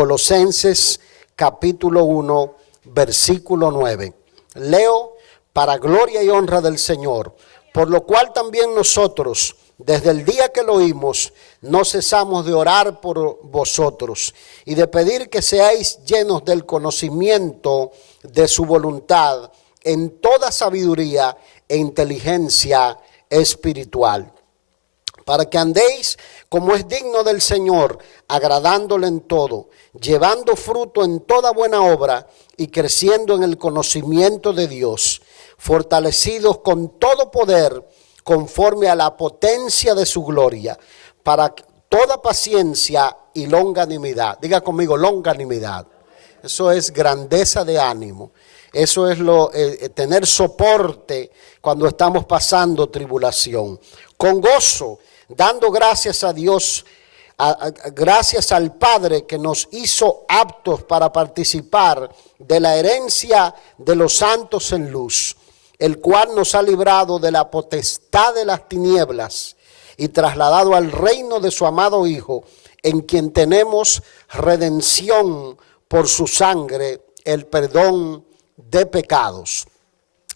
Colosenses capítulo 1, versículo 9. Leo para gloria y honra del Señor, por lo cual también nosotros, desde el día que lo oímos, no cesamos de orar por vosotros y de pedir que seáis llenos del conocimiento de su voluntad en toda sabiduría e inteligencia espiritual, para que andéis como es digno del Señor, agradándole en todo, llevando fruto en toda buena obra y creciendo en el conocimiento de Dios, fortalecidos con todo poder conforme a la potencia de su gloria, para toda paciencia y longanimidad. Diga conmigo, longanimidad. Eso es grandeza de ánimo. Eso es tener soporte cuando estamos pasando tribulación. Con gozo, dando gracias a Dios, gracias al Padre que nos hizo aptos para participar de la herencia de los santos en luz, el cual nos ha librado de la potestad de las tinieblas y trasladado al reino de su amado Hijo, en quien tenemos redención por su sangre, el perdón de pecados.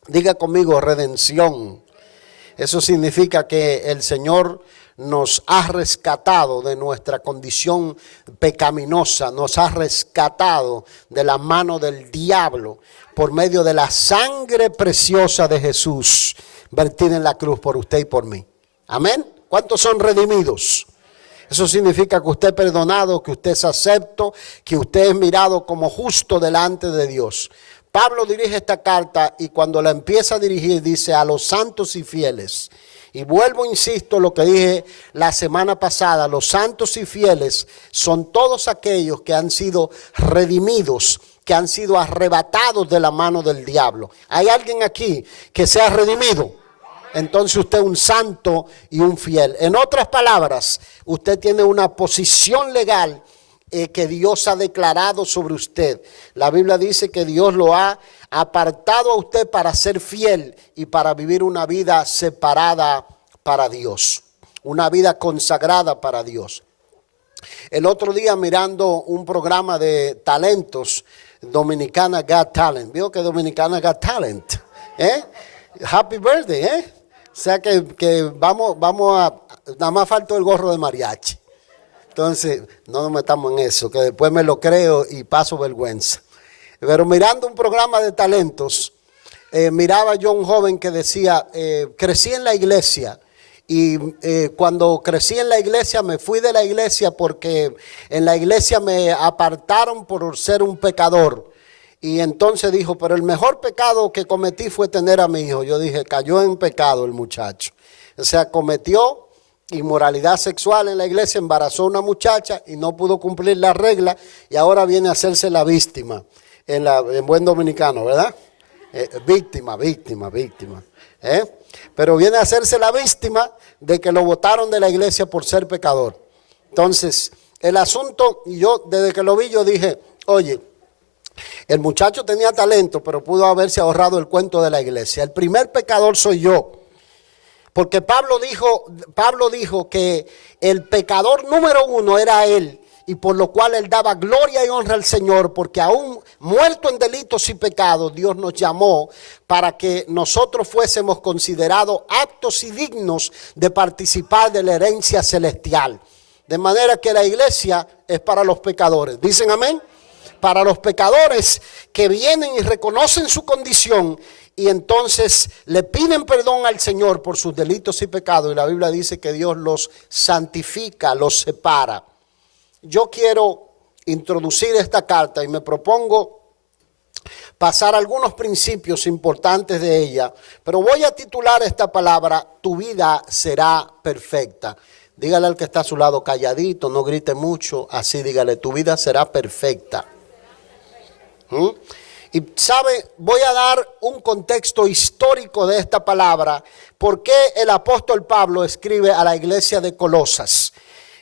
Diga conmigo, redención. Eso significa que el Señor nos ha rescatado de nuestra condición pecaminosa, nos ha rescatado de la mano del diablo por medio de la sangre preciosa de Jesús vertida en la cruz por usted y por mí. Amén. ¿Cuántos son redimidos? Eso significa que usted es perdonado, que usted es acepto, que usted es mirado como justo delante de Dios. Pablo dirige esta carta y cuando la empieza a dirigir dice a los santos y fieles. Y vuelvo, insisto, lo que dije la semana pasada, los santos y fieles son todos aquellos que han sido redimidos, que han sido arrebatados de la mano del diablo. ¿Hay alguien aquí que sea redimido? Entonces usted es un santo y un fiel. En otras palabras, usted tiene una posición legal que Dios ha declarado sobre usted. La Biblia dice que Dios lo ha apartado a usted para ser fiel y para vivir una vida separada para Dios, una vida consagrada para Dios. El otro día mirando un programa de talentos, Dominicana Got Talent. ¿Vio que Dominicana Got Talent? Happy birthday, O sea que vamos a, nada más faltó el gorro de mariachi. Entonces, no nos metamos en eso, que después me lo creo y paso vergüenza. Pero mirando un programa de talentos, miraba yo un joven que decía, crecí en la iglesia. Y cuando crecí en la iglesia me fui de la iglesia porque en la iglesia me apartaron por ser un pecador. Y entonces dijo, pero el mejor pecado que cometí fue tener a mi hijo. Yo dije, cayó en pecado el muchacho. O sea, cometió inmoralidad sexual en la iglesia, embarazó a una muchacha y no pudo cumplir la regla y ahora viene a hacerse la víctima, en buen dominicano, ¿verdad? Víctima. Pero viene a hacerse la víctima de que lo botaron de la iglesia por ser pecador. Entonces, el asunto, y yo desde que lo vi, yo dije, oye, el muchacho tenía talento, pero pudo haberse ahorrado el cuento de la iglesia. El primer pecador soy yo. Porque Pablo dijo que el pecador número uno era él, y por lo cual él daba gloria y honra al Señor, porque aún muerto en delitos y pecados, Dios nos llamó para que nosotros fuésemos considerados aptos y dignos de participar de la herencia celestial. De manera que la iglesia es para los pecadores. ¿Dicen amén? Para los pecadores que vienen y reconocen su condición y entonces le piden perdón al Señor por sus delitos y pecados. Y la Biblia dice que Dios los santifica, los separa. Yo quiero introducir esta carta y me propongo pasar algunos principios importantes de ella. Pero voy a titular esta palabra, tu vida será perfecta. Dígale al que está a su lado calladito, no grite mucho, así dígale, tu vida será perfecta. Y sabe, voy a dar un contexto histórico de esta palabra. ¿Por qué el apóstol Pablo escribe a la iglesia de Colosas?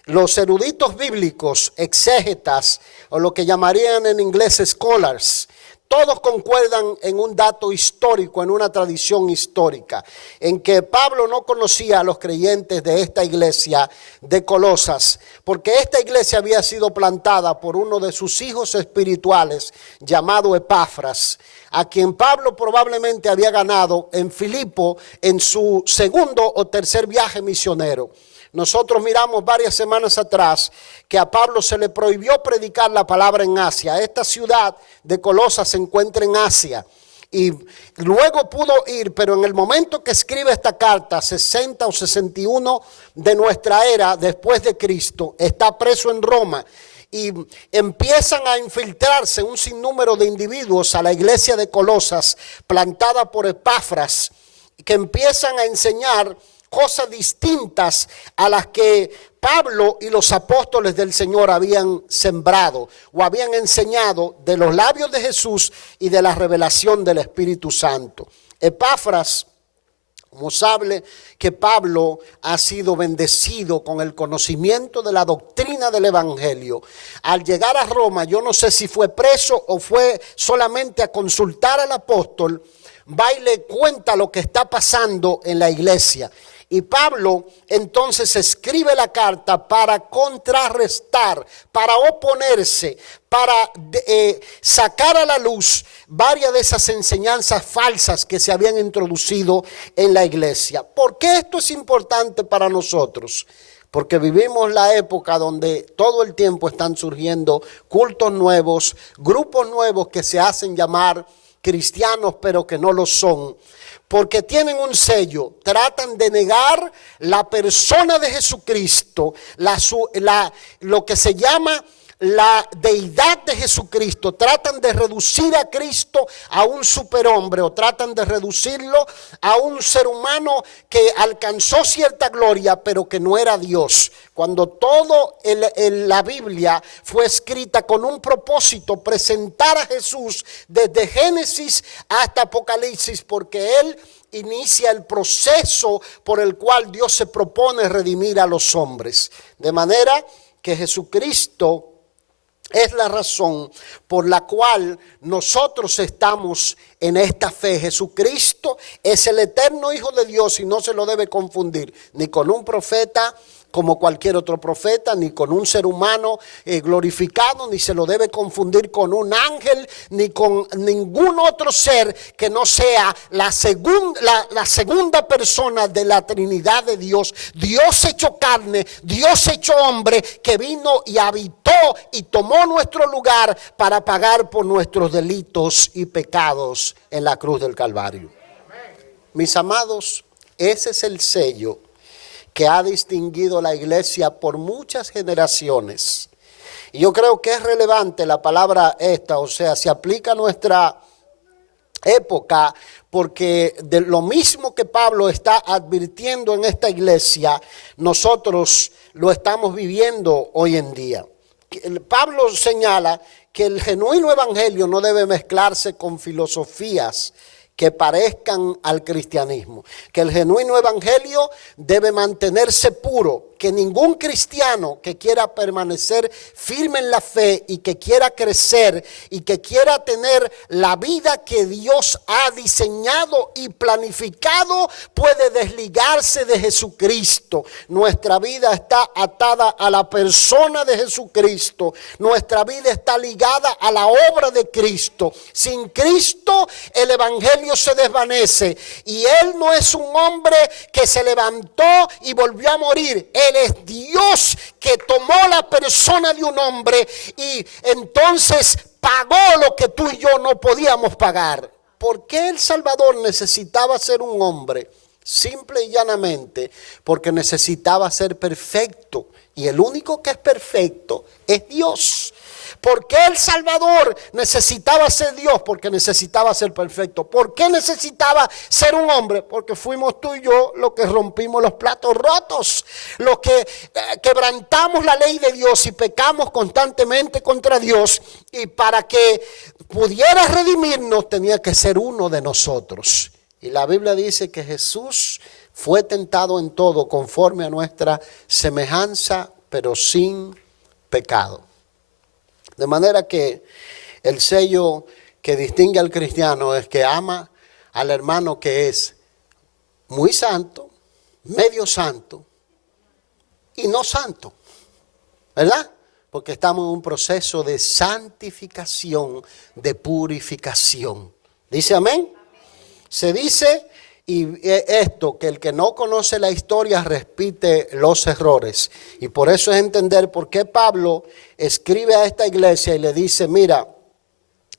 Los eruditos bíblicos, exégetas, o lo que llamarían en inglés scholars, todos concuerdan en un dato histórico, en una tradición histórica, en que Pablo no conocía a los creyentes de esta iglesia de Colosas, porque esta iglesia había sido plantada por uno de sus hijos espirituales llamado Epafras, a quien Pablo probablemente había ganado en Filipo en su segundo o tercer viaje misionero. Nosotros miramos varias semanas atrás que a Pablo se le prohibió predicar la palabra en Asia. Esta ciudad de Colosas se encuentra en Asia. Y luego pudo ir, pero en el momento que escribe esta carta, 60 o 61 de nuestra era después de Cristo, está preso en Roma. Y empiezan a infiltrarse un sinnúmero de individuos a la iglesia de Colosas, plantada por Epafras, que empiezan a enseñar cosas distintas a las que Pablo y los apóstoles del Señor habían sembrado o habían enseñado de los labios de Jesús y de la revelación del Espíritu Santo. Epafras, como sabe que Pablo ha sido bendecido con el conocimiento de la doctrina del Evangelio. Al llegar a Roma, yo no sé si fue preso o fue solamente a consultar al apóstol, va y le cuenta lo que está pasando en la iglesia. Y Pablo entonces escribe la carta para contrarrestar, para oponerse, para sacar a la luz varias de esas enseñanzas falsas que se habían introducido en la iglesia. ¿Por qué esto es importante para nosotros? Porque vivimos la época donde todo el tiempo están surgiendo cultos nuevos, grupos nuevos que se hacen llamar cristianos pero que no lo son. Porque tienen un sello, tratan de negar la persona de Jesucristo, lo que se llama la deidad de Jesucristo. Tratan de reducir a Cristo a un superhombre o tratan de reducirlo a un ser humano que alcanzó cierta gloria pero que no era Dios. Cuando todo la Biblia fue escrita con un propósito, presentar a Jesús desde Génesis hasta Apocalipsis, porque Él inicia el proceso por el cual Dios se propone redimir a los hombres. De manera que Jesucristo es la razón por la cual nosotros estamos en esta fe. Jesucristo es el eterno Hijo de Dios y no se lo debe confundir ni con un profeta como cualquier otro profeta, ni con un ser humano glorificado, ni se lo debe confundir con un ángel, ni con ningún otro ser que no sea la segunda persona de la Trinidad de Dios. Dios hecho carne, Dios hecho hombre, que vino y habitó y tomó nuestro lugar para pagar por nuestros delitos y pecados en la cruz del Calvario. Mis amados, ese es el sello que ha distinguido la iglesia por muchas generaciones. Y yo creo que es relevante la palabra esta, o sea, se aplica a nuestra época, porque de lo mismo que Pablo está advirtiendo en esta iglesia, nosotros lo estamos viviendo hoy en día. Pablo señala que el genuino evangelio no debe mezclarse con filosofías que parezcan al cristianismo, que el genuino evangelio debe mantenerse puro, que ningún cristiano que quiera permanecer firme en la fe y que quiera crecer y que quiera tener la vida que Dios ha diseñado y planificado puede desligarse de Jesucristo. Nuestra vida está atada a la persona de Jesucristo, nuestra vida está ligada a la obra de Cristo. Sin Cristo el evangelio se desvanece y Él no es un hombre que se levantó y volvió a morir. Él es Dios que tomó la persona de un hombre y entonces pagó lo que tú y yo no podíamos pagar. ¿Por qué el Salvador necesitaba ser un hombre? Simple y llanamente porque necesitaba ser perfecto, y el único que es perfecto es Dios. ¿Por qué el Salvador necesitaba ser Dios? Porque necesitaba ser perfecto. ¿Por qué necesitaba ser un hombre? Porque fuimos tú y yo los que rompimos los platos rotos, los que quebrantamos la ley de Dios y pecamos constantemente contra Dios. Y para que pudiera redimirnos tenía que ser uno de nosotros. Y la Biblia dice que Jesús fue tentado en todo conforme a nuestra semejanza, pero sin pecado. De manera que el sello que distingue al cristiano es que ama al hermano que es muy santo, medio santo y no santo, ¿verdad? Porque estamos en un proceso de santificación, de purificación. ¿Dice amén? Se dice, y esto, que el que no conoce la historia repite los errores. Y por eso es entender por qué Pablo escribe a esta iglesia y le dice, mira,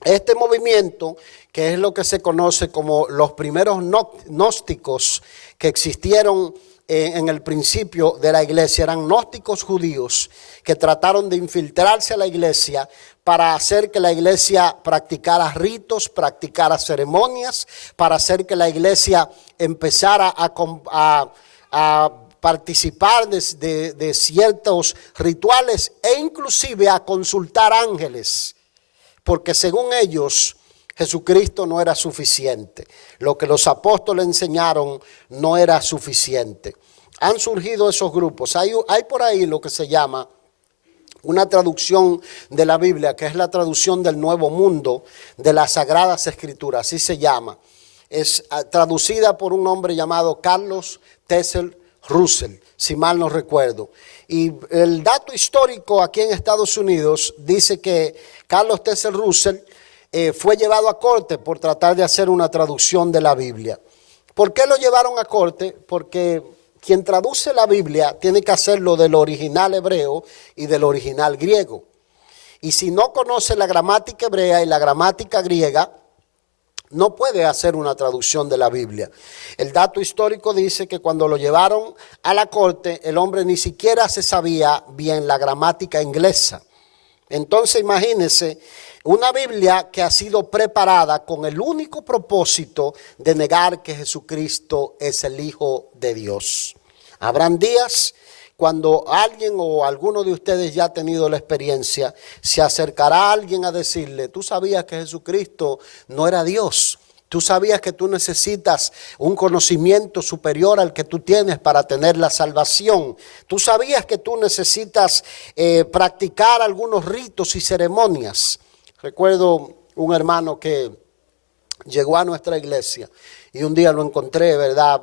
este movimiento, que es lo que se conoce como los primeros gnósticos que existieron en el principio de la iglesia, eran gnósticos judíos que trataron de infiltrarse a la iglesia para hacer que la iglesia practicara ritos, practicara ceremonias, para hacer que la iglesia empezara a participar de ciertos rituales e inclusive a consultar ángeles, porque según ellos Jesucristo no era suficiente. Lo que los apóstoles enseñaron no era suficiente. Han surgido esos grupos. Hay por ahí lo que se llama una traducción de la Biblia, que es la traducción del Nuevo Mundo de las Sagradas Escrituras, así se llama. Es traducida por un hombre llamado Carlos Tesel Russell, si mal no recuerdo. Y el dato histórico aquí en Estados Unidos dice que Carlos Tesel Russell fue llevado a corte por tratar de hacer una traducción de la Biblia. ¿Por qué lo llevaron a corte? Porque quien traduce la Biblia tiene que hacerlo del original hebreo y del original griego. Y si no conoce la gramática hebrea y la gramática griega, no puede hacer una traducción de la Biblia. El dato histórico dice que cuando lo llevaron a la corte, el hombre ni siquiera se sabía bien la gramática inglesa. Entonces imagínense una Biblia que ha sido preparada con el único propósito de negar que Jesucristo es el Hijo de Dios. Habrán días cuando alguien o alguno de ustedes ya ha tenido la experiencia, se acercará a alguien a decirle, tú sabías que Jesucristo no era Dios. Tú sabías que tú necesitas un conocimiento superior al que tú tienes para tener la salvación. Tú sabías que tú necesitas practicar algunos ritos y ceremonias. Recuerdo un hermano que llegó a nuestra iglesia y un día lo encontré, ¿verdad?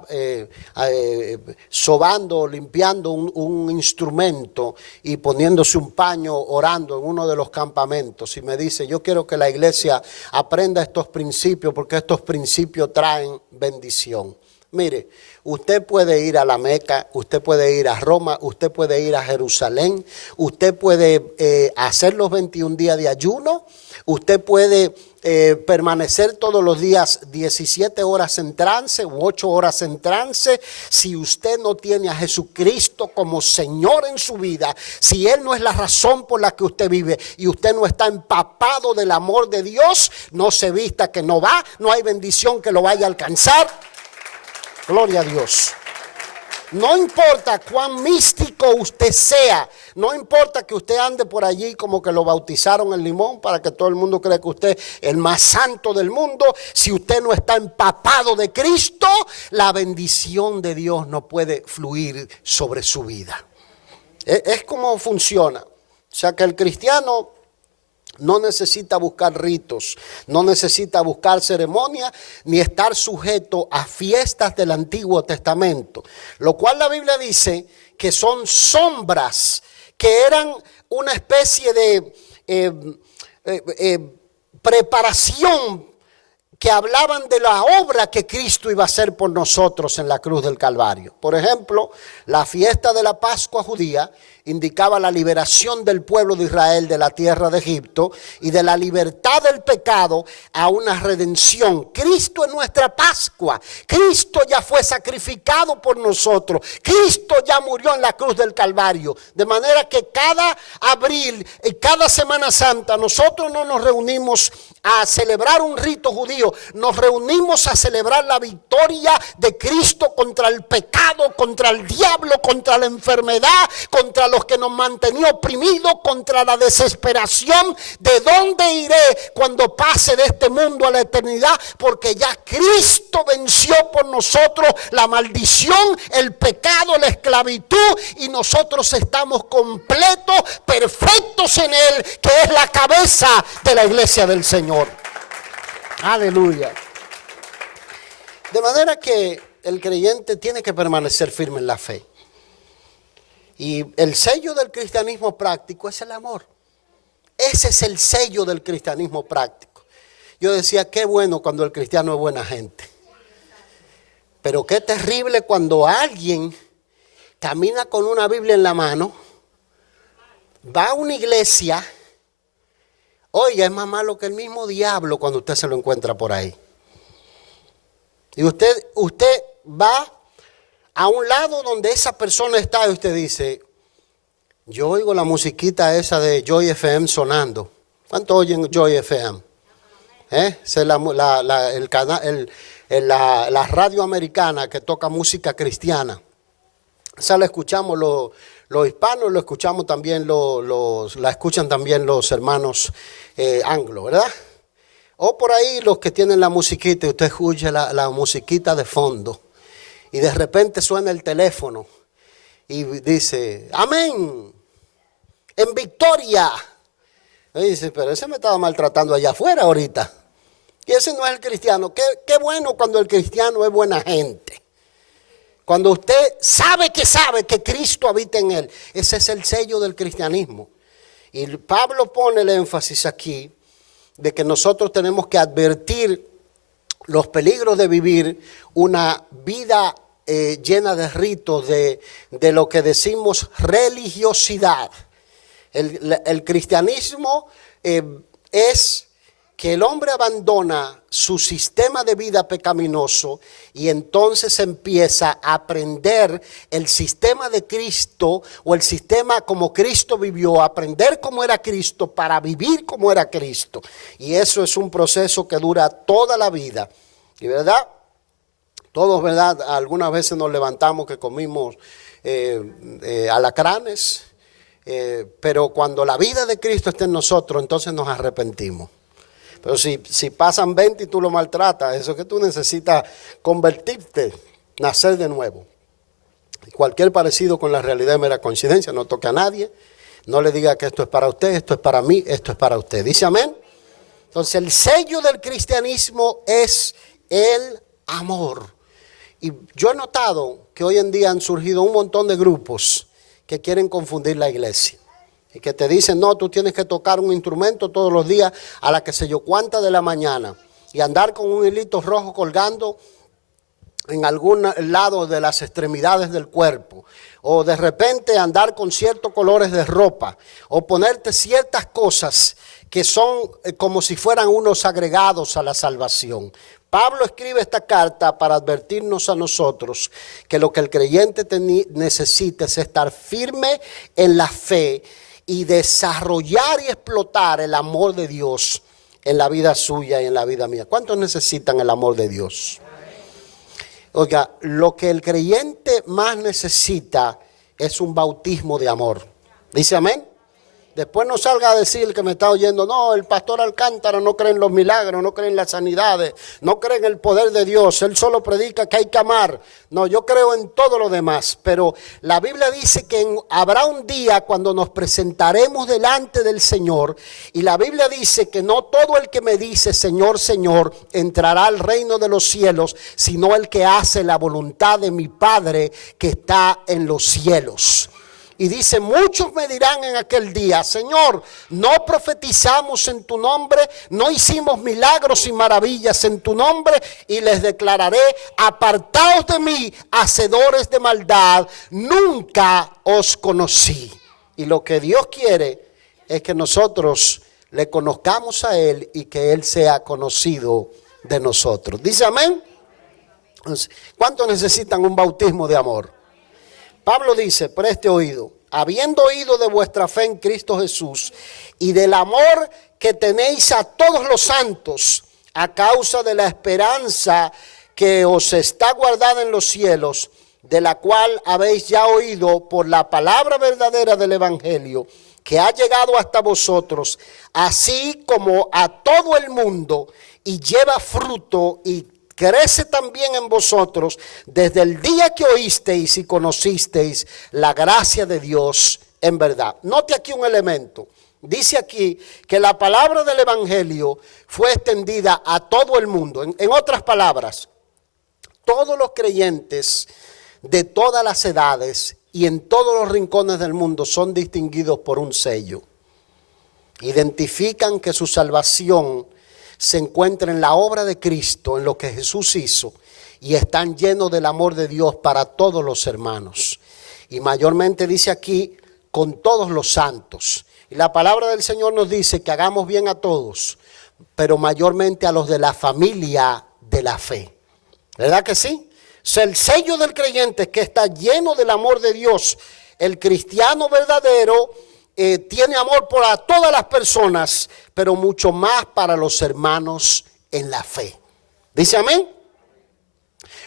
Sobando, limpiando un instrumento y poniéndose un paño orando en uno de los campamentos. Y me dice, yo quiero que la iglesia aprenda estos principios porque estos principios traen bendición. Mire, usted puede ir a la Meca, usted puede ir a Roma, usted puede ir a Jerusalén, usted puede hacer los 21 días de ayuno, usted puede permanecer todos los días 17 horas en trance u 8 horas en trance. Si usted no tiene a Jesucristo como Señor en su vida, si Él no es la razón por la que usted vive y usted no está empapado del amor de Dios, no se vista que no va, no hay bendición que lo vaya a alcanzar. Gloria a Dios. No importa cuán místico usted sea, no importa que usted ande por allí como que lo bautizaron en Limón para que todo el mundo crea que usted es el más santo del mundo. Si usted no está empapado de Cristo, la bendición de Dios no puede fluir sobre su vida. Es como funciona. O sea que el cristiano no necesita buscar ritos, no necesita buscar ceremonias, ni estar sujeto a fiestas del Antiguo Testamento. Lo cual la Biblia dice que son sombras, que eran una especie de preparación que hablaban de la obra que Cristo iba a hacer por nosotros en la cruz del Calvario. Por ejemplo, la fiesta de la Pascua judía indicaba la liberación del pueblo de Israel de la tierra de Egipto y de la libertad del pecado a una redención. Cristo es nuestra Pascua. Cristo ya fue sacrificado por nosotros. Cristo ya murió en la cruz del Calvario. De manera que cada abril y cada Semana Santa nosotros no nos reunimos a celebrar un rito judío. Nos reunimos a celebrar la victoria de Cristo contra el pecado, contra el diablo, contra la enfermedad, contra los que nos mantenía oprimidos, contra la desesperación. ¿De dónde iré cuando pase de este mundo a la eternidad? Porque ya Cristo venció por nosotros la maldición, el pecado, la esclavitud, y nosotros estamos completos, perfectos en Él, que es la cabeza de la iglesia del Señor. Aleluya. De manera que el creyente tiene que permanecer firme en la fe. Y el sello del cristianismo práctico es el amor. Ese es el sello del cristianismo práctico. Yo decía, qué bueno cuando el cristiano es buena gente. Pero qué terrible cuando alguien camina con una Biblia en la mano, va a una iglesia, oiga, es más malo que el mismo diablo cuando usted se lo encuentra por ahí. Y usted va a un lado donde esa persona está y usted dice, yo oigo la musiquita esa de Joy FM sonando. ¿Cuánto oyen Joy FM? Esa es la radio americana que toca música cristiana. Esa la escuchamos los hispanos, lo escuchamos también la escuchan también los hermanos anglos, ¿verdad? O por ahí los que tienen la musiquita y usted escucha la musiquita de fondo y de repente suena el teléfono y dice, amén, en victoria. Y dice, pero ese me estaba maltratando allá afuera ahorita. Y ese no es el cristiano. Qué bueno cuando el cristiano es buena gente. Cuando usted sabe que Cristo habita en él. Ese es el sello del cristianismo. Y Pablo pone el énfasis aquí de que nosotros tenemos que advertir los peligros de vivir una vida llena de ritos, de lo que decimos religiosidad. El cristianismo es que el hombre abandona su sistema de vida pecaminoso y entonces empieza a aprender el sistema de Cristo o el sistema como Cristo vivió, aprender cómo era Cristo para vivir como era Cristo. Y eso es un proceso que dura toda la vida. Y verdad, todos, verdad, algunas veces nos levantamos que comimos alacranes, pero cuando la vida de Cristo está en nosotros, entonces nos arrepentimos. Pero si pasan 20 y tú lo maltratas, eso es que tú necesitas convertirte, nacer de nuevo. Cualquier parecido con la realidad es mera coincidencia, no toque a nadie. No le diga que esto es para usted, esto es para mí, esto es para usted. ¿Dice amén? Entonces el sello del cristianismo es el amor. Y yo he notado que hoy en día han surgido un montón de grupos que quieren confundir la iglesia. Y que te dicen, no, tú tienes que tocar un instrumento todos los días a la que sé yo cuánta de la mañana. Y andar con un hilito rojo colgando en algún lado de las extremidades del cuerpo. O de repente andar con ciertos colores de ropa. O ponerte ciertas cosas que son como si fueran unos agregados a la salvación. Pablo escribe esta carta para advertirnos a nosotros que lo que el creyente necesita es estar firme en la fe y desarrollar y explotar el amor de Dios en la vida suya y en la vida mía. ¿Cuántos necesitan el amor de Dios? Oiga, lo que el creyente más necesita es un bautismo de amor. ¿Dice amén? Después no salga a decir que me está oyendo, no, el pastor Alcántara no cree en los milagros, no cree en las sanidades, no cree en el poder de Dios, él solo predica que hay que amar. No, yo creo en todo lo demás, pero la Biblia dice que habrá un día cuando nos presentaremos delante del Señor y la Biblia dice que no todo el que me dice Señor, Señor, entrará al reino de los cielos, sino el que hace la voluntad de mi Padre que está en los cielos. Y dice, muchos me dirán en aquel día, Señor, no profetizamos en tu nombre, no hicimos milagros y maravillas en tu nombre, y les declararé, apartaos de mí, hacedores de maldad, nunca os conocí. Y lo que Dios quiere es que nosotros le conozcamos a Él y que Él sea conocido de nosotros. ¿Dice amén? ¿Cuántos necesitan un bautismo de amor? Pablo dice, preste oído, habiendo oído de vuestra fe en Cristo Jesús y del amor que tenéis a todos los santos a causa de la esperanza que os está guardada en los cielos, de la cual habéis ya oído por la palabra verdadera del Evangelio, que ha llegado hasta vosotros, así como a todo el mundo, y lleva fruto y crece también en vosotros desde el día que oísteis y conocisteis la gracia de Dios en verdad. Note aquí un elemento. Dice aquí que la palabra del evangelio fue extendida a todo el mundo. En otras palabras, todos los creyentes de todas las edades y en todos los rincones del mundo son distinguidos por un sello. Identifican que su salvación se encuentra en la obra de Cristo, en lo que Jesús hizo, y están llenos del amor de Dios para todos los hermanos. Y mayormente dice aquí, con todos los santos. Y la palabra del Señor nos dice que hagamos bien a todos, pero mayormente a los de la familia de la fe. ¿Verdad que sí? O sea, el sello del creyente es que está lleno del amor de Dios. El cristiano verdadero tiene amor por todas las personas, pero mucho más para los hermanos en la fe. ¿Dice amén?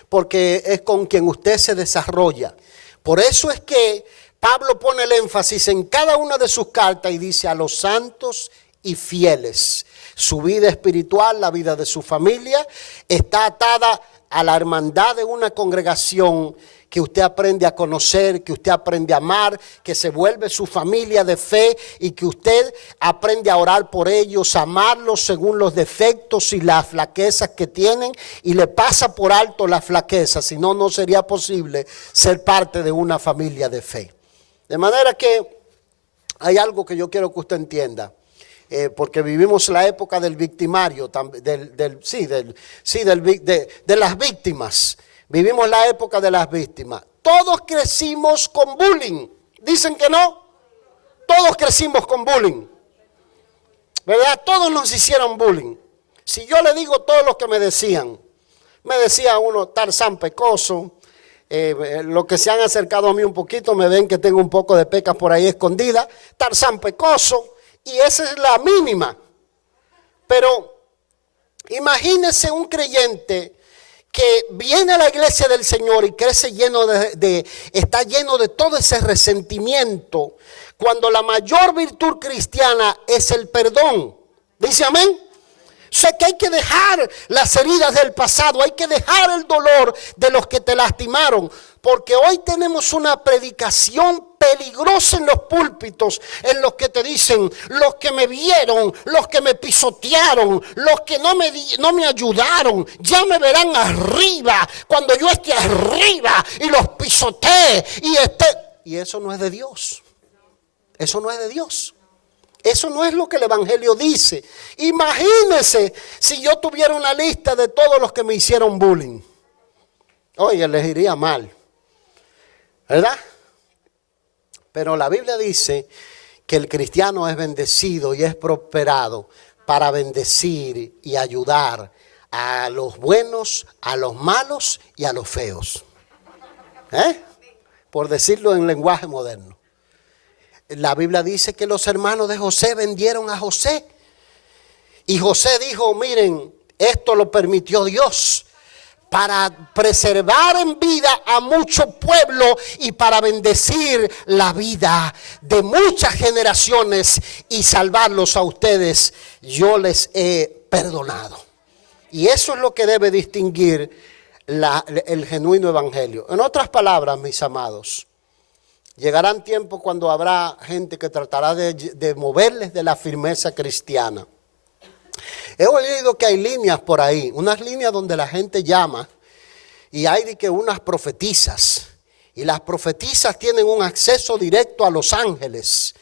Porque es con quien usted se desarrolla. Por eso es que Pablo pone el énfasis en cada una de sus cartas y dice a los santos y fieles. Su vida espiritual, la vida de su familia, está atada a la hermandad de una congregación que usted aprende a conocer, que usted aprende a amar, que se vuelve su familia de fe y que usted aprende a orar por ellos, a amarlos según los defectos y las flaquezas que tienen y le pasa por alto las flaquezas, si no, no sería posible ser parte de una familia de fe. De manera que hay algo que yo quiero que usted entienda. Porque vivimos la época del victimario, de las víctimas. Vivimos la época de las víctimas. Todos crecimos con bullying. ¿Dicen que no? Todos crecimos con bullying. ¿Verdad? Todos nos hicieron bullying. Si yo le digo todo lo que me decía uno, Tarzán pecoso. Los que se han acercado a mí un poquito me ven que tengo un poco de pecas por ahí escondida. Tarzán pecoso. Y esa es la mínima. Pero imagínese un creyente que viene a la iglesia del Señor y crece está lleno de todo ese resentimiento, cuando la mayor virtud cristiana es el perdón. ¿Dice amén? Sé que hay que dejar las heridas del pasado, hay que dejar el dolor de los que te lastimaron, porque hoy tenemos una predicación peligrosa en los púlpitos, en los que te dicen, los que me vieron, los que me pisotearon, los que no me ayudaron, ya me verán arriba, cuando yo esté arriba y los pisotee y eso no es de Dios. Eso no es de Dios. Eso no es lo que el evangelio dice. Imagínese si yo tuviera una lista de todos los que me hicieron bullying. Oye, les iría mal, ¿verdad? Pero la Biblia dice que el cristiano es bendecido y es prosperado para bendecir y ayudar a los buenos, a los malos y a los feos. Por decirlo en lenguaje moderno. La Biblia dice que los hermanos de José vendieron a José. Y José dijo, miren, esto lo permitió Dios para preservar en vida a mucho pueblo y para bendecir la vida de muchas generaciones y salvarlos a ustedes. Yo les he perdonado. Y eso es lo que debe distinguir el genuino evangelio. En otras palabras, mis amados, llegarán tiempos cuando habrá gente que tratará de moverles de la firmeza cristiana. He oído que hay líneas por ahí, unas líneas donde la gente llama y hay de que unas profetizas. Y las profetizas tienen un acceso directo a los ángeles.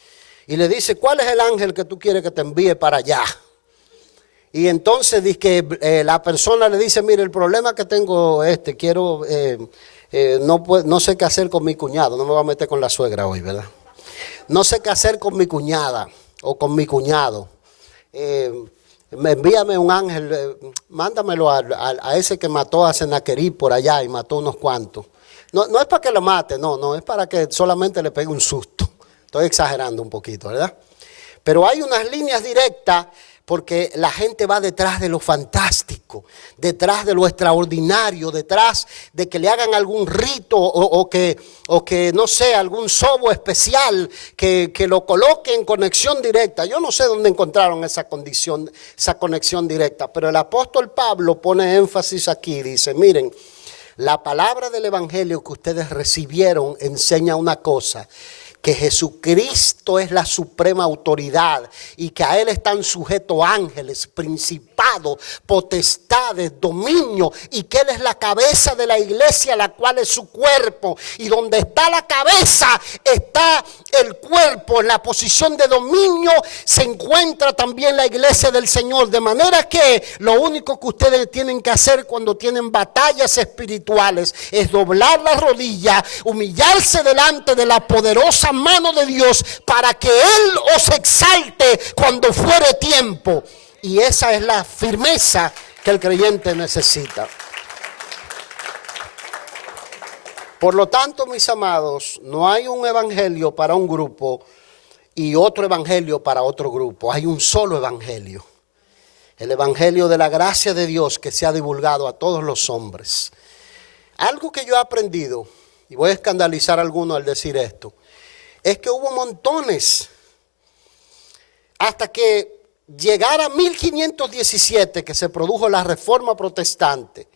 Y le dice, ¿cuál es el ángel que tú quieres que te envíe para allá? Y entonces dice que la persona le dice, mire, el problema que tengo quiero... no sé qué hacer con mi cuñado. No me voy a meter con la suegra hoy, ¿verdad? No sé qué hacer con mi cuñada o con mi cuñado. Envíame un ángel, mándamelo a ese que mató a Senaquerib por allá y mató unos cuantos. No es para que lo mate, no, es para que solamente le pegue un susto. Estoy exagerando un poquito, ¿verdad? Pero hay unas líneas directas. Porque la gente va detrás de lo fantástico, detrás de lo extraordinario, detrás de que le hagan algún rito o que no sé, algún sobo especial que lo coloque en conexión directa. Yo no sé dónde encontraron esa conexión directa, pero el apóstol Pablo pone énfasis aquí, dice, miren, la palabra del evangelio que ustedes recibieron enseña una cosa, que Jesucristo es la suprema autoridad y que a Él están sujetos ángeles, principados, potestades, dominio, y que Él es la cabeza de la iglesia, la cual es su cuerpo, y donde está la cabeza está el cuerpo. En la posición de dominio se encuentra también la iglesia del Señor, de manera que lo único que ustedes tienen que hacer cuando tienen batallas espirituales es doblar la rodilla, humillarse delante de la poderosa mano de Dios para que Él os exalte cuando fuere tiempo. Y esa es la firmeza que el creyente necesita. Por lo tanto, mis amados, no hay un evangelio para un grupo y otro evangelio para otro grupo. Hay un solo evangelio. El evangelio de la gracia de Dios que se ha divulgado a todos los hombres. Algo que yo he aprendido, y voy a escandalizar a algunos al decir esto, es que hubo montones hasta que llegara 1517 que se produjo la Reforma Protestante,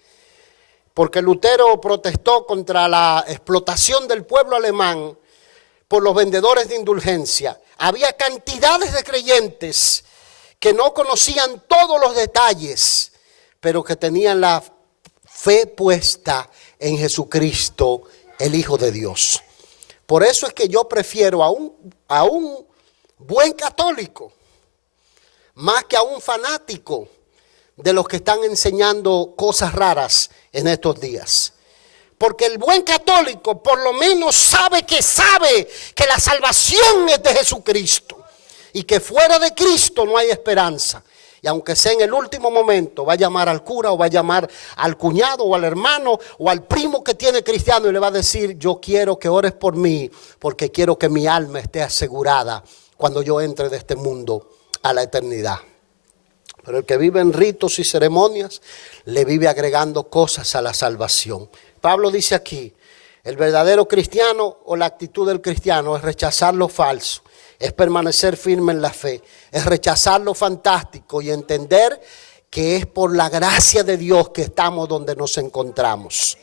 porque Lutero protestó contra la explotación del pueblo alemán por los vendedores de indulgencia. Había cantidades de creyentes que no conocían todos los detalles, pero que tenían la fe puesta en Jesucristo, el Hijo de Dios. Por eso es que yo prefiero a un buen católico más que a un fanático de los que están enseñando cosas raras en estos días. Porque el buen católico por lo menos sabe que la salvación es de Jesucristo y que fuera de Cristo no hay esperanza. Y aunque sea en el último momento, va a llamar al cura o va a llamar al cuñado o al hermano o al primo que tiene cristiano y le va a decir: yo quiero que ores por mí porque quiero que mi alma esté asegurada cuando yo entre de este mundo a la eternidad. Pero el que vive en ritos y ceremonias le vive agregando cosas a la salvación. Pablo dice aquí: el verdadero cristiano o la actitud del cristiano es rechazar lo falso, es permanecer firme en la fe, es rechazar lo fantástico y entender que es por la gracia de Dios que estamos donde nos encontramos.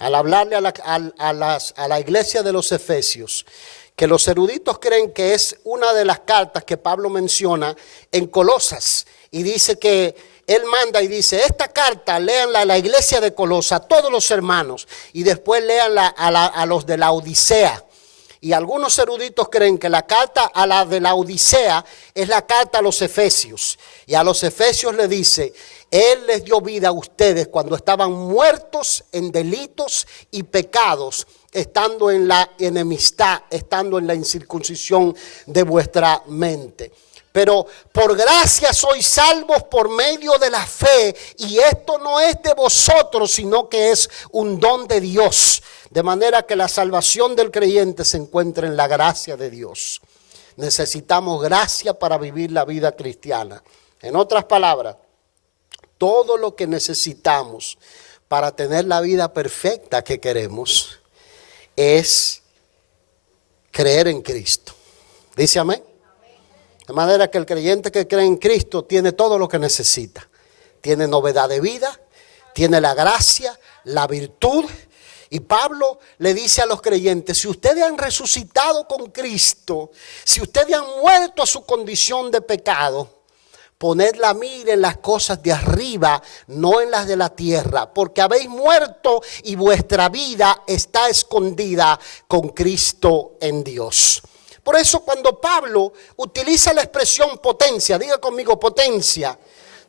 Al hablarle a la iglesia de los Efesios, que los eruditos creen que es una de las cartas que Pablo menciona en Colosas, y dice que él manda y dice: esta carta léanla a la iglesia de Colosas, a todos los hermanos, y después léanla a los de la Odisea. Y algunos eruditos creen que la carta a la de la Odisea es la carta a los Efesios. Y a los Efesios le dice: Él les dio vida a ustedes cuando estaban muertos en delitos y pecados, estando en la enemistad, estando en la incircuncisión de vuestra mente. Pero por gracia sois salvos por medio de la fe, y esto no es de vosotros, sino que es un don de Dios. De manera que la salvación del creyente se encuentra en la gracia de Dios. Necesitamos gracia para vivir la vida cristiana. En otras palabras, todo lo que necesitamos para tener la vida perfecta que queremos es creer en Cristo. ¿Dice amén? De manera que el creyente que cree en Cristo tiene todo lo que necesita. Tiene novedad de vida, tiene la gracia, la virtud. Y Pablo le dice a los creyentes: si ustedes han resucitado con Cristo, si ustedes han muerto a su condición de pecado, poned la mira en las cosas de arriba, no en las de la tierra, porque habéis muerto y vuestra vida está escondida con Cristo en Dios. Por eso cuando Pablo utiliza la expresión potencia, diga conmigo potencia,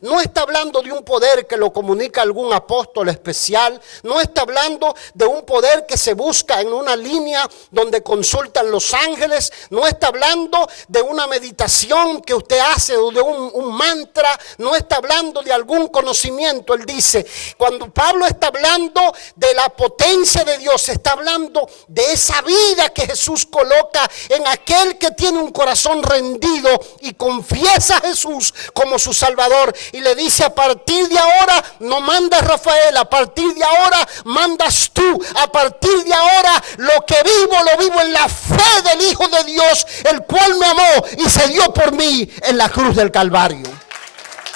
no está hablando de un poder que lo comunica algún apóstol especial. No está hablando de un poder que se busca en una línea donde consultan los ángeles. No está hablando de una meditación que usted hace o de un mantra. No está hablando de algún conocimiento. Él dice, cuando Pablo está hablando de la potencia de Dios, está hablando de esa vida que Jesús coloca en aquel que tiene un corazón rendido y confiesa a Jesús como su Salvador. Y le dice: a partir de ahora no manda Rafael, a partir de ahora mandas tú, a partir de ahora lo que vivo lo vivo en la fe del Hijo de Dios, el cual me amó y se dio por mí en la cruz del Calvario.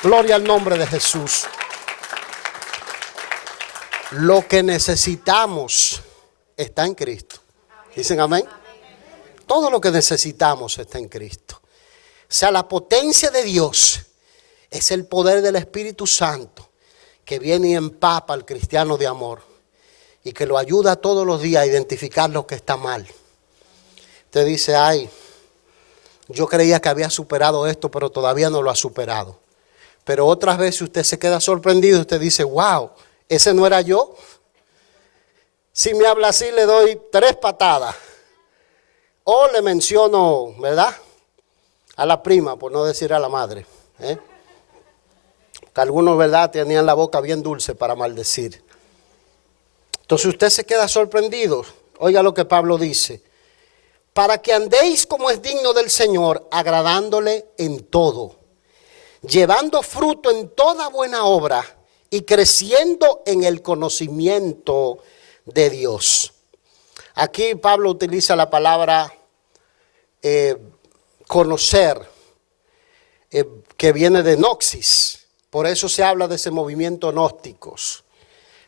Gloria al nombre de Jesús. Lo que necesitamos está en Cristo. ¿Dicen amén? Todo lo que necesitamos está en Cristo. O sea, la potencia de Dios es el poder del Espíritu Santo que viene y empapa al cristiano de amor y que lo ayuda todos los días a identificar lo que está mal. Usted dice, ay, yo creía que había superado esto, pero todavía no lo ha superado. Pero otras veces usted se queda sorprendido, usted dice, wow, ese no era yo. Si me habla así, le doy 3 patadas. O le menciono, ¿verdad?, a la prima, por no decir a la madre. Que algunos, ¿verdad?, tenían la boca bien dulce para maldecir. Entonces usted se queda sorprendido. Oiga lo que Pablo dice. Para que andéis como es digno del Señor, agradándole en todo, llevando fruto en toda buena obra y creciendo en el conocimiento de Dios. Aquí Pablo utiliza la palabra conocer, que viene de noxis. Por eso se habla de ese movimiento gnósticos.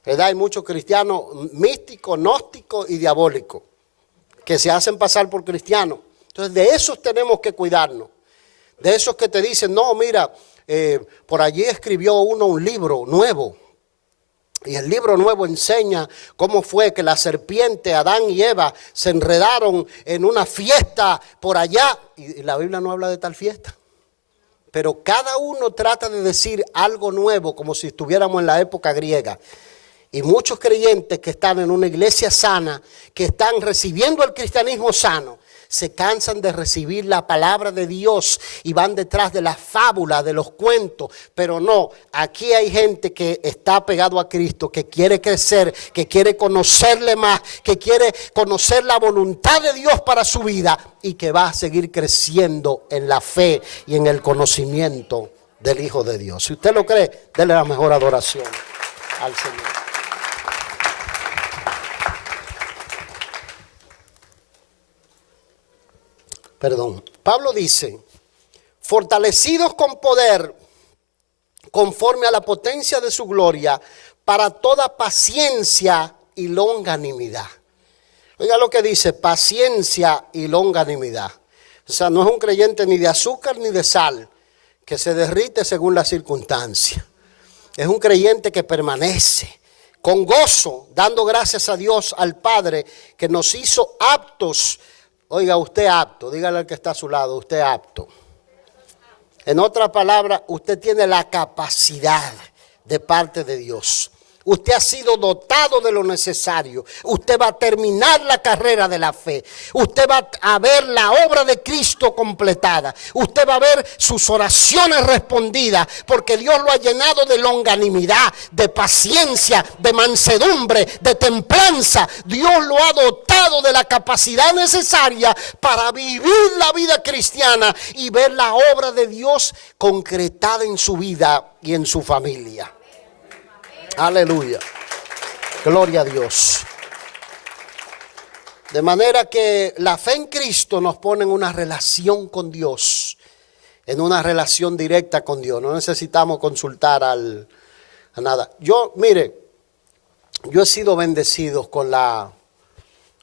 ¿Verdad? Hay muchos cristianos místicos, gnósticos y diabólicos que se hacen pasar por cristianos. Entonces de esos tenemos que cuidarnos. De esos que te dicen, no, mira, por allí escribió uno un libro nuevo. Y el libro nuevo enseña cómo fue que la serpiente, Adán y Eva, se enredaron en una fiesta por allá. Y la Biblia no habla de tal fiesta. Pero cada uno trata de decir algo nuevo como si estuviéramos en la época griega. Y muchos creyentes que están en una iglesia sana, que están recibiendo el cristianismo sano, se cansan de recibir la palabra de Dios y van detrás de las fábulas, de los cuentos. Pero no, aquí hay gente que está pegado a Cristo, que quiere crecer, que quiere conocerle más, que quiere conocer la voluntad de Dios para su vida y que va a seguir creciendo en la fe y en el conocimiento del Hijo de Dios. Si usted lo cree, déle la mejor adoración al Señor. Pablo dice, fortalecidos con poder conforme a la potencia de su gloria para toda paciencia y longanimidad. Oiga lo que dice, paciencia y longanimidad. O sea, no es un creyente ni de azúcar ni de sal, que se derrite según la circunstancia. Es un creyente que permanece con gozo, dando gracias a Dios, al Padre, que nos hizo aptos. Oiga, usted apto, dígale al que está a su lado, usted apto. En otras palabras, usted tiene la capacidad de parte de Dios. Usted ha sido dotado de lo necesario. Usted va a terminar la carrera de la fe. Usted va a ver la obra de Cristo completada. Usted va a ver sus oraciones respondidas, porque Dios lo ha llenado de longanimidad, de paciencia, de mansedumbre, de templanza. Dios lo ha dotado de la capacidad necesaria para vivir la vida cristiana y ver la obra de Dios concretada en su vida y en su familia. Aleluya. Gloria a Dios. De manera que la fe en Cristo nos pone en una relación con Dios, en una relación directa con Dios. No necesitamos consultar a nada. Mire, yo he sido bendecido con la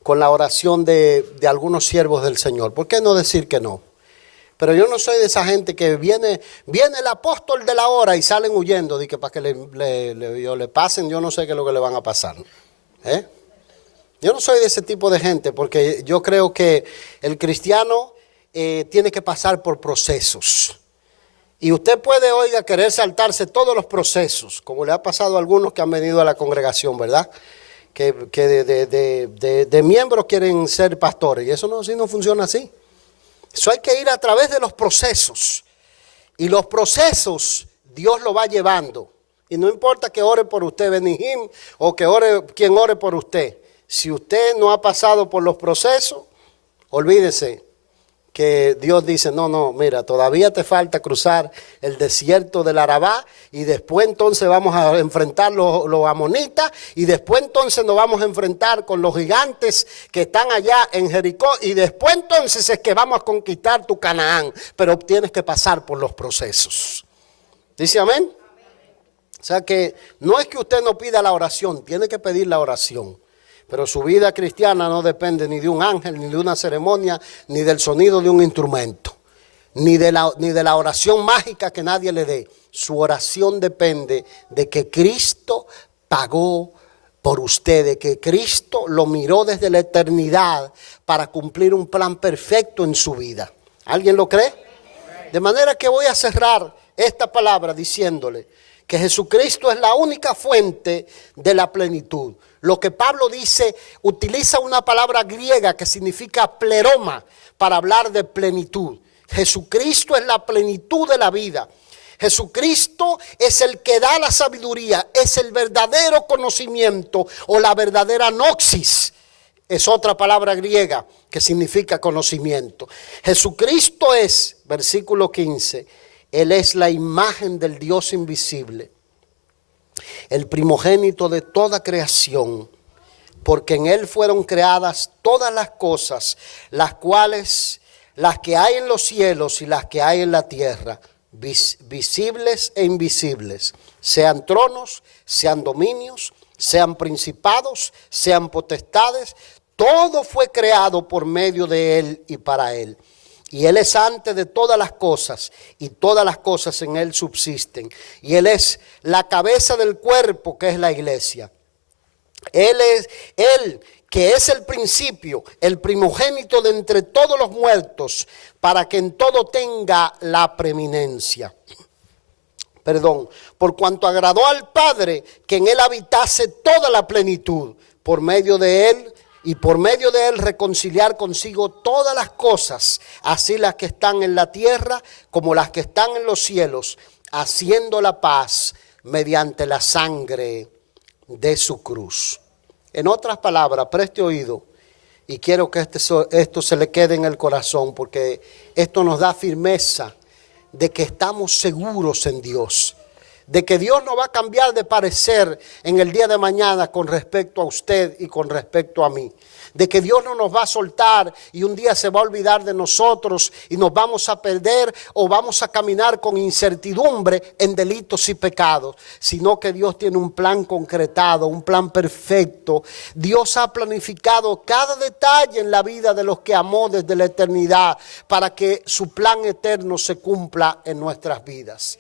oración de algunos siervos del Señor. ¿Por qué no decir que no? Pero yo no soy de esa gente que viene el apóstol de la hora y salen huyendo, de que para que le pasen, yo no sé qué es lo que le van a pasar. Yo no soy de ese tipo de gente, porque yo creo que el cristiano tiene que pasar por procesos. Y usted puede, oiga, querer saltarse todos los procesos, como le ha pasado a algunos que han venido a la congregación, ¿verdad? Que de miembros quieren ser pastores, y eso así no funciona así. Eso hay que ir a través de los procesos. Y los procesos Dios lo va llevando. Y no importa que ore por usted, Benihim, o que ore quien ore por usted. Si usted no ha pasado por los procesos, olvídese que Dios dice, no, mira, todavía te falta cruzar el desierto del Arabá y después entonces vamos a enfrentar los amonitas y después entonces nos vamos a enfrentar con los gigantes que están allá en Jericó y después entonces es que vamos a conquistar tu Canaán, pero tienes que pasar por los procesos. ¿Dice amén? O sea que no es que usted no pida la oración, tiene que pedir la oración, Pero su vida cristiana no depende ni de un ángel, ni de una ceremonia, ni del sonido de un instrumento, ni de la oración mágica que nadie le dé. Su oración depende de que Cristo pagó por usted, de que Cristo lo miró desde la eternidad para cumplir un plan perfecto en su vida. ¿Alguien lo cree? De manera que voy a cerrar esta palabra diciéndole que Jesucristo es la única fuente de la plenitud. Lo que Pablo dice, utiliza una palabra griega que significa pleroma para hablar de plenitud. Jesucristo es la plenitud de la vida. Jesucristo es el que da la sabiduría, es el verdadero conocimiento o la verdadera gnosis. Es otra palabra griega que significa conocimiento. Jesucristo es, versículo 15, Él es la imagen del Dios invisible, el primogénito de toda creación, porque en Él fueron creadas todas las cosas, las que hay en los cielos y las que hay en la tierra, visibles e invisibles, sean tronos, sean dominios, sean principados, sean potestades. Todo fue creado por medio de Él y para Él. Y Él es antes de todas las cosas, y todas las cosas en Él subsisten. Y Él es la cabeza del cuerpo, que es la iglesia. Él que es el principio, el primogénito de entre todos los muertos, para que en todo tenga la preeminencia. Por cuanto agradó al Padre que en Él habitase toda la plenitud, por medio de Él, y por medio de Él reconciliar consigo todas las cosas, así las que están en la tierra como las que están en los cielos, haciendo la paz mediante la sangre de su cruz. En otras palabras, preste oído, y quiero que esto se le quede en el corazón, porque esto nos da firmeza de que estamos seguros en Dios, de que Dios no va a cambiar de parecer en el día de mañana con respecto a usted y con respecto a mí, de que Dios no nos va a soltar y un día se va a olvidar de nosotros y nos vamos a perder o vamos a caminar con incertidumbre en delitos y pecados, sino que Dios tiene un plan concretado, un plan perfecto. Dios ha planificado cada detalle en la vida de los que amó desde la eternidad para que su plan eterno se cumpla en nuestras vidas.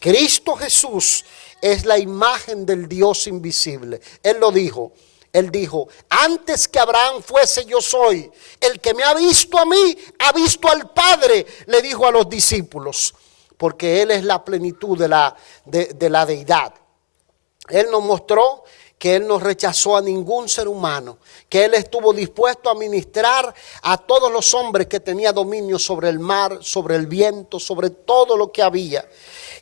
Cristo Jesús es la imagen del Dios invisible. Él lo dijo. Él dijo, antes que Abraham fuese yo soy. El que me ha visto a mí, ha visto al Padre, le dijo a los discípulos. Porque Él es la plenitud de la deidad. Él nos mostró que Él no rechazó a ningún ser humano, que Él estuvo dispuesto a ministrar a todos los hombres que tenía dominio sobre el mar, sobre el viento, sobre todo lo que había.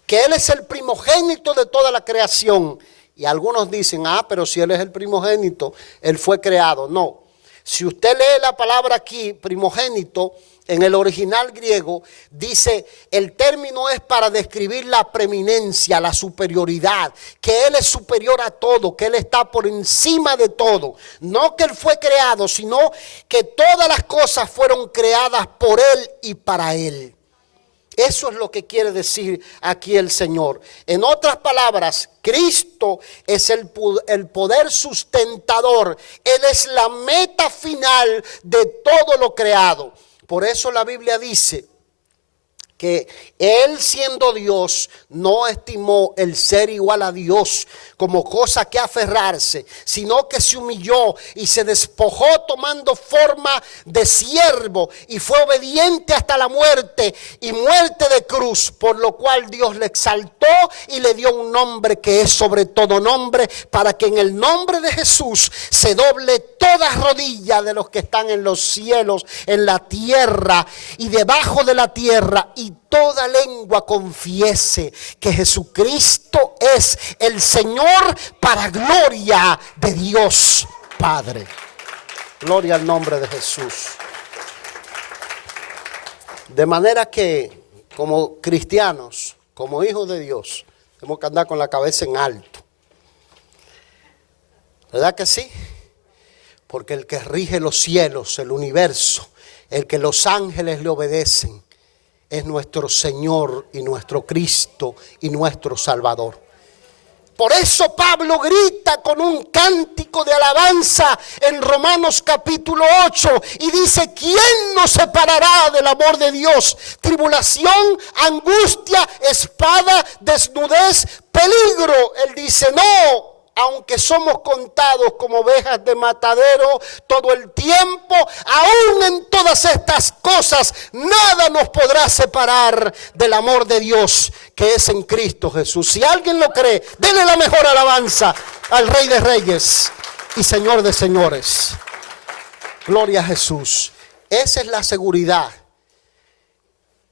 Que Él es el primogénito de toda la creación. Y algunos dicen, pero si Él es el primogénito, Él fue creado. No, si usted lee la palabra aquí, primogénito, en el original griego, dice, el término es para describir la preeminencia, la superioridad, que Él es superior a todo, que Él está por encima de todo. No que Él fue creado, sino que todas las cosas fueron creadas por Él y para Él. Eso es lo que quiere decir aquí el Señor. En otras palabras, Cristo es el poder sustentador. Él es la meta final de todo lo creado. Por eso la Biblia dice que Él, siendo Dios, no estimó el ser igual a Dios como cosa que aferrarse, sino que se humilló y se despojó tomando forma de siervo y fue obediente hasta la muerte y muerte de cruz, por lo cual Dios le exaltó y le dio un nombre que es sobre todo nombre, para que en el nombre de Jesús se doble toda rodilla de los que están en los cielos, en la tierra y debajo de la tierra, y toda lengua confiese que Jesucristo es el Señor, para gloria de Dios Padre. Gloria al nombre de Jesús. De manera que, como cristianos, como hijos de Dios, tenemos que andar con la cabeza en alto. ¿Verdad que sí? Porque el que rige los cielos, el universo, el que los ángeles le obedecen, es nuestro Señor y nuestro Cristo y nuestro Salvador. Por eso Pablo grita con un cántico de alabanza en Romanos capítulo 8 y dice: ¿quién nos separará del amor de Dios? Tribulación, angustia, espada, desnudez, peligro. Él dice: no. Aunque somos contados como ovejas de matadero todo el tiempo, aún en todas estas cosas nada nos podrá separar del amor de Dios que es en Cristo Jesús. Si alguien lo cree, denle la mejor alabanza al Rey de Reyes y Señor de Señores. Gloria a Jesús. Esa es la seguridad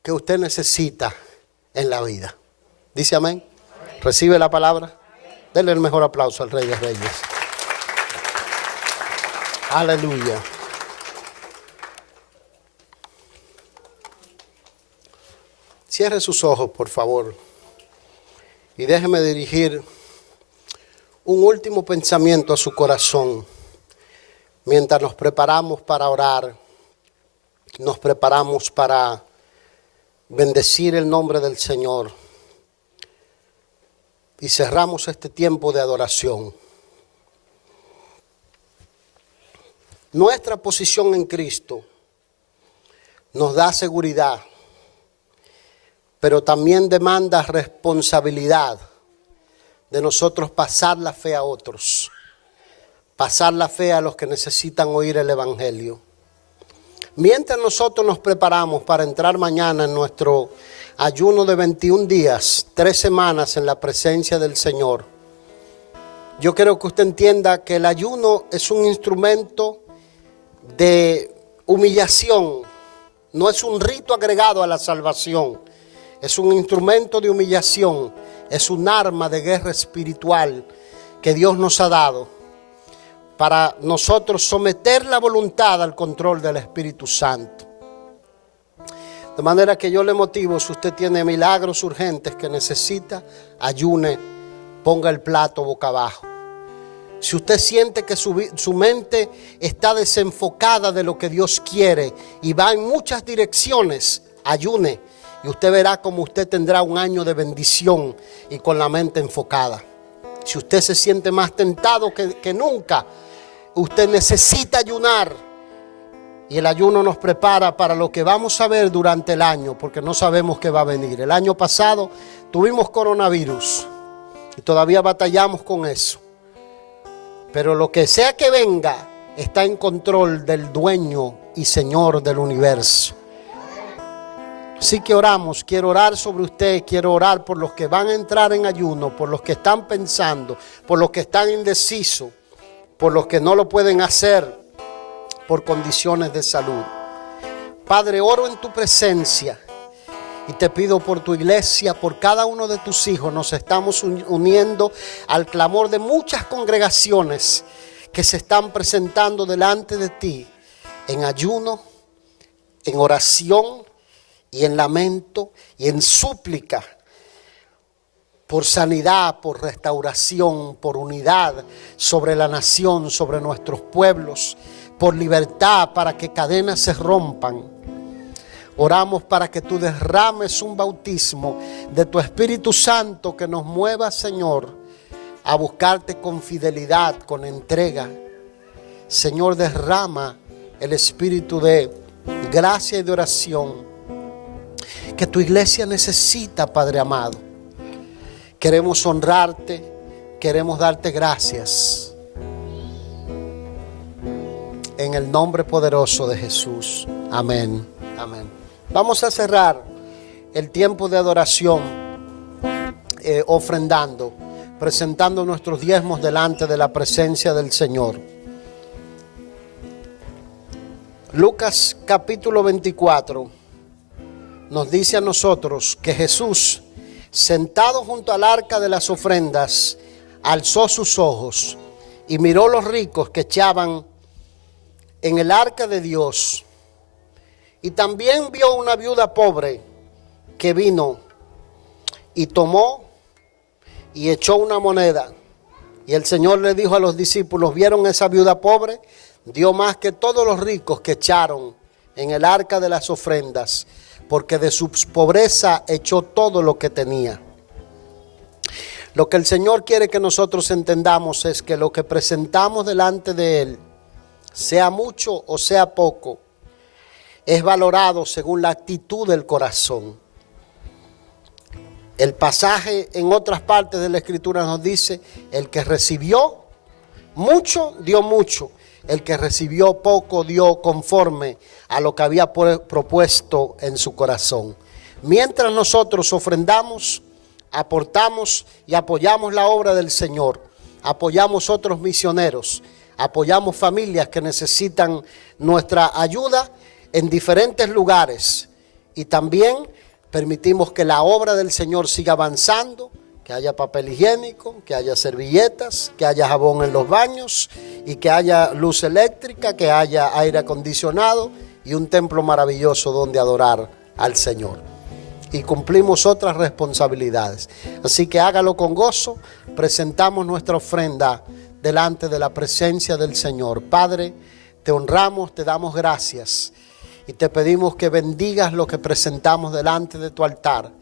que usted necesita en la vida. ¿Dice amén? ¿Recibe la palabra? Denle el mejor aplauso al Rey de Reyes. Aleluya. Cierre sus ojos, por favor, y déjeme dirigir un último pensamiento a su corazón mientras nos preparamos para orar, nos preparamos para bendecir el nombre del Señor y cerramos este tiempo de adoración. Nuestra posición en Cristo nos da seguridad, pero también demanda responsabilidad de nosotros pasar la fe a otros, pasar la fe a los que necesitan oír el Evangelio. Mientras nosotros nos preparamos para entrar mañana en nuestro ayuno de 21 días, 3 semanas en la presencia del Señor, yo quiero que usted entienda que el ayuno es un instrumento de humillación, no es un rito agregado a la salvación, es un instrumento de humillación, es un arma de guerra espiritual que Dios nos ha dado para nosotros someter la voluntad al control del Espíritu Santo. De manera que yo le motivo, si usted tiene milagros urgentes que necesita, ayune, ponga el plato boca abajo. Si usted siente que su mente está desenfocada de lo que Dios quiere y va en muchas direcciones, ayune y usted verá cómo usted tendrá un año de bendición y con la mente enfocada. Si usted se siente más tentado que nunca, usted necesita ayunar. Y el ayuno nos prepara para lo que vamos a ver durante el año, porque no sabemos qué va a venir. El año pasado tuvimos coronavirus y todavía batallamos con eso. Pero lo que sea que venga está en control del dueño y Señor del universo. Así que oramos, quiero orar sobre usted, quiero orar por los que van a entrar en ayuno, por los que están pensando, por los que están indecisos, por los que no lo pueden hacer por condiciones de salud. Padre, oro en tu presencia y te pido por tu iglesia, por cada uno de tus hijos. Nos estamos uniendo al clamor de muchas congregaciones que se están presentando delante de ti en ayuno, en oración y en lamento y en súplica por sanidad, por restauración, por unidad sobre la nación, sobre nuestros pueblos, por libertad, para que cadenas se rompan. Oramos para que tú derrames un bautismo de tu Espíritu Santo que nos mueva, Señor, a buscarte con fidelidad, con entrega. Señor, derrama el espíritu de gracia y de oración que tu iglesia necesita, Padre amado. Queremos honrarte, queremos darte gracias. En el nombre poderoso de Jesús. Amén. Amén. Vamos a cerrar el tiempo de adoración ofrendando, presentando nuestros diezmos delante de la presencia del Señor. Lucas capítulo 24 nos dice a nosotros que Jesús, sentado junto al arca de las ofrendas, alzó sus ojos y miró los ricos que echaban en el arca de Dios, y también vio una viuda pobre que vino y tomó y echó una moneda. Y el Señor le dijo a los discípulos: ¿vieron esa viuda pobre? Dio más que todos los ricos que echaron en el arca de las ofrendas, porque de su pobreza echó todo lo que tenía. Lo que el Señor quiere que nosotros entendamos es que lo que presentamos delante de Él, sea mucho o sea poco, es valorado según la actitud del corazón. El pasaje en otras partes de la Escritura nos dice, el que recibió mucho, dio mucho. El que recibió poco, dio conforme a lo que había propuesto en su corazón. Mientras nosotros ofrendamos, aportamos y apoyamos la obra del Señor, apoyamos otros misioneros, apoyamos familias que necesitan nuestra ayuda en diferentes lugares y también permitimos que la obra del Señor siga avanzando, que haya papel higiénico, que haya servilletas, que haya jabón en los baños y que haya luz eléctrica, que haya aire acondicionado y un templo maravilloso donde adorar al Señor. Y cumplimos otras responsabilidades. Así que hágalo con gozo. Presentamos nuestra ofrenda delante de la presencia del Señor. Padre, te honramos, te damos gracias y te pedimos que bendigas lo que presentamos delante de tu altar.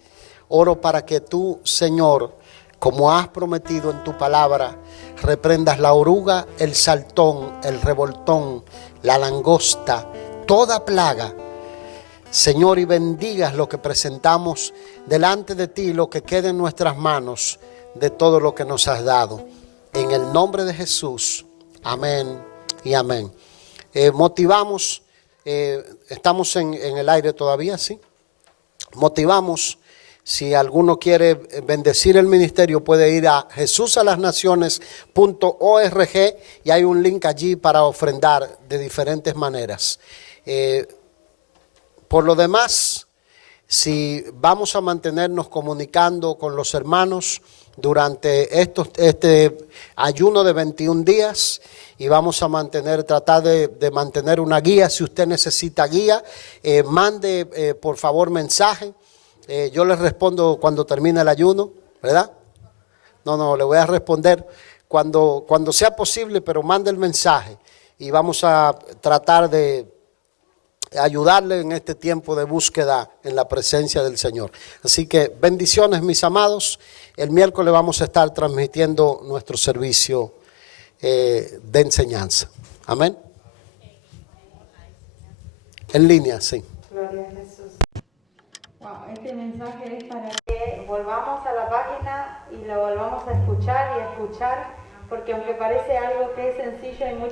Oro para que tú, Señor, como has prometido en tu palabra, reprendas la oruga, el saltón, el revoltón, la langosta, toda plaga, Señor, y bendigas lo que presentamos delante de ti, lo que quede en nuestras manos de todo lo que nos has dado. En el nombre de Jesús, amén y amén. Motivamos, estamos en el aire todavía, ¿sí? Motivamos. Si alguno quiere bendecir el ministerio, puede ir a jesusalasnaciones.org y hay un link allí para ofrendar de diferentes maneras. Por lo demás, si vamos a mantenernos comunicando con los hermanos durante este ayuno de 21 días y vamos a tratar de mantener una guía. Si usted necesita guía, mande por favor mensaje. Yo les respondo cuando termine el ayuno, ¿verdad? No, le voy a responder cuando sea posible, pero mande el mensaje y vamos a tratar de ayudarle en este tiempo de búsqueda en la presencia del Señor. Así que bendiciones, mis amados. El miércoles vamos a estar transmitiendo nuestro servicio de enseñanza. Amén. En línea, sí. Gloria a Jesús. Wow, este mensaje es para que volvamos a la página y lo volvamos a escuchar, porque aunque parece algo que es sencillo, hay muchas